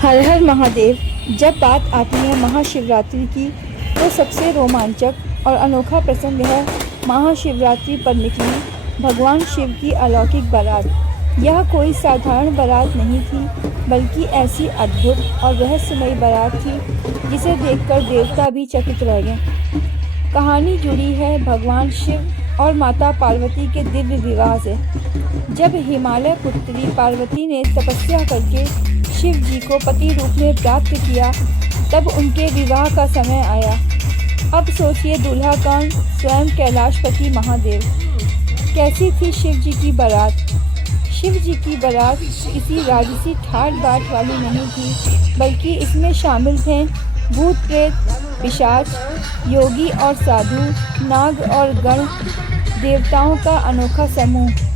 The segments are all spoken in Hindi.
हर हर महादेव। जब बात आती है महाशिवरात्रि की तो सबसे रोमांचक और अनोखा प्रसंग है महाशिवरात्रि पर निकली भगवान शिव की अलौकिक बारात। यह कोई साधारण बारात नहीं थी, बल्कि ऐसी अद्भुत और रहस्यमयी बारात थी जिसे देखकर देवता भी चकित रह गए। कहानी जुड़ी है भगवान शिव और माता पार्वती के दिव्य विवाह से। जब हिमालय पुत्री पार्वती ने तपस्या करके शिव जी को पति रूप में प्राप्त किया, तब उनके विवाह का समय आया। अब सोचिए दूल्हा कौन? स्वयं कैलाशपति महादेव। कैसी थी शिव जी की बारात? शिव जी की बारात किसी राजसी ठाट बाट वाली नहीं थी, बल्कि इसमें शामिल थे भूत प्रेत, पिशाच, योगी और साधु, नाग और गण देवताओं का अनोखा समूह।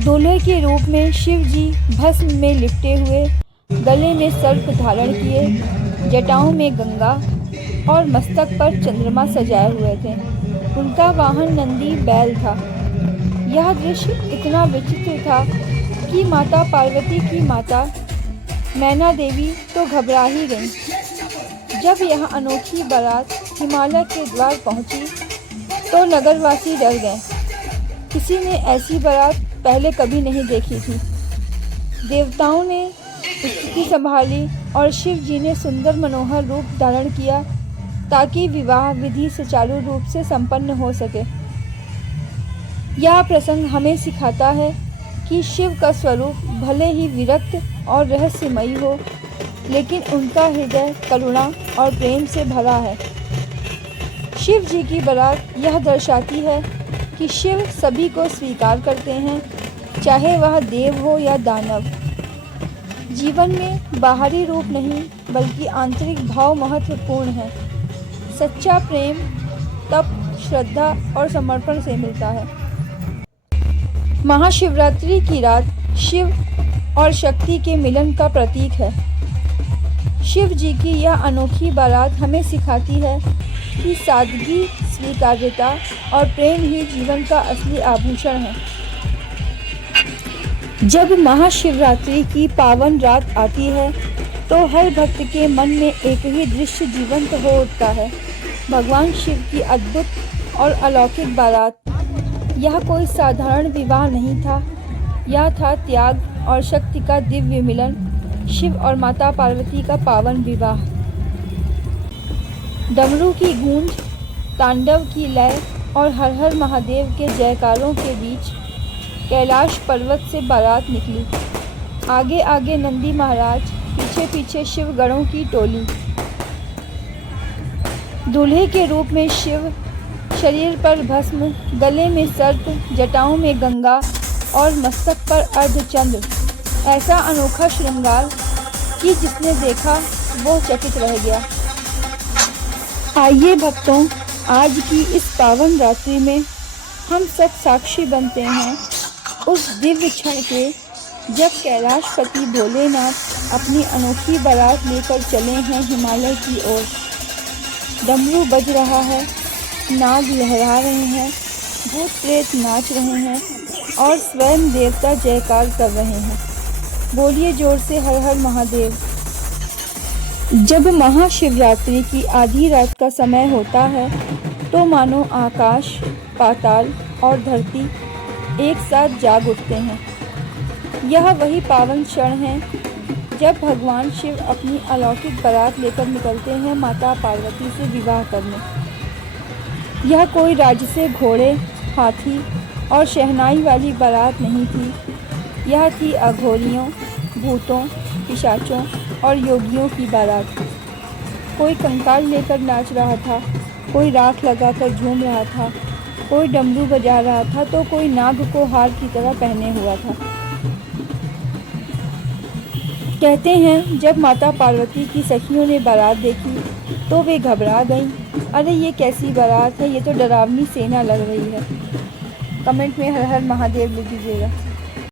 दूल्हे के रूप में शिव जी भस्म में लिपटे हुए, गले में सर्प धारण किए, जटाओं में गंगा और मस्तक पर चंद्रमा सजाए हुए थे। उनका वाहन नंदी बैल था। यह दृश्य इतना विचित्र था कि माता पार्वती की माता मैना देवी तो घबरा ही गईं। जब यह अनोखी बारात हिमालय के द्वार पहुंची तो नगरवासी डर गए। किसी ने ऐसी बारात पहले कभी नहीं देखी थी। देवताओं ने स्थिति संभाली और शिव जी ने सुंदर मनोहर रूप धारण किया ताकि विवाह विधि सुचारू रूप से संपन्न हो सके। यह प्रसंग हमें सिखाता है कि शिव का स्वरूप भले ही विरक्त और रहस्यमयी हो, लेकिन उनका हृदय करुणा और प्रेम से भरा है। शिव जी की बारात यह दर्शाती है कि शिव सभी को स्वीकार करते हैं, चाहे वह देव हो या दानव। जीवन में बाहरी रूप नहीं, बल्कि आंतरिक भाव महत्वपूर्ण है। सच्चा प्रेम तप, श्रद्धा और समर्पण से मिलता है। महाशिवरात्रि की रात शिव और शक्ति के मिलन का प्रतीक है। शिव जी की यह अनोखी बारात हमें सिखाती है कि सादगी, स्वीकार्यता और प्रेम ही जीवन का असली आभूषण है। जब महाशिवरात्रि की पावन रात आती है तो हर भक्त के मन में एक ही दृश्य जीवंत हो उठता है, भगवान शिव की अद्भुत और अलौकिक बारात। यह कोई साधारण विवाह नहीं था, यह था त्याग और शक्ति का दिव्य मिलन, शिव और माता पार्वती का पावन विवाह। डमरू की गूंज, तांडव की लय और हर हर महादेव के जयकारों के बीच कैलाश पर्वत से बारात निकली। आगे आगे नंदी महाराज, पीछे पीछे शिव गणों की टोली। दूल्हे के रूप में शिव, शरीर पर भस्म, गले में सर्प, जटाओं में गंगा और मस्तक पर अर्धचंद्र। ऐसा अनोखा श्रृंगार कि जिसने देखा वो चकित रह गया। आइए भक्तों, आज की इस पावन रात्रि में हम सब साक्षी बनते हैं उस दिव्य क्षण के जब कैलाशपति भोलेनाथ अपनी अनोखी बारात लेकर चले हैं हिमालय की ओर। डमरू बज रहा है, नाग लहरा रहे हैं, भूत प्रेत नाच रहे हैं और स्वयं देवता जयकार कर रहे हैं। बोलिए जोर से हर हर महादेव। जब महाशिवरात्रि की आधी रात का समय होता है तो मानो आकाश, पाताल और धरती एक साथ जाग उठते हैं। यह वही पावन क्षण है जब भगवान शिव अपनी अलौकिक बारात लेकर निकलते हैं माता पार्वती से विवाह करने। यह कोई राजसी घोड़े, हाथी और शहनाई वाली बारात नहीं थी। यह थी अघोरियों, भूतों, पिशाचों और योगियों की बारात। कोई कंकाल लेकर नाच रहा था, कोई राख लगाकर झूम रहा था, कोई डमरू बजा रहा था तो कोई नाग को हार की तरह पहने हुआ था। कहते हैं जब माता पार्वती की सखियों ने बारात देखी तो वे घबरा गईं। अरे ये कैसी बारात है, ये तो डरावनी सेना लग रही है। कमेंट में हर हर महादेव लिख दीजिएगा।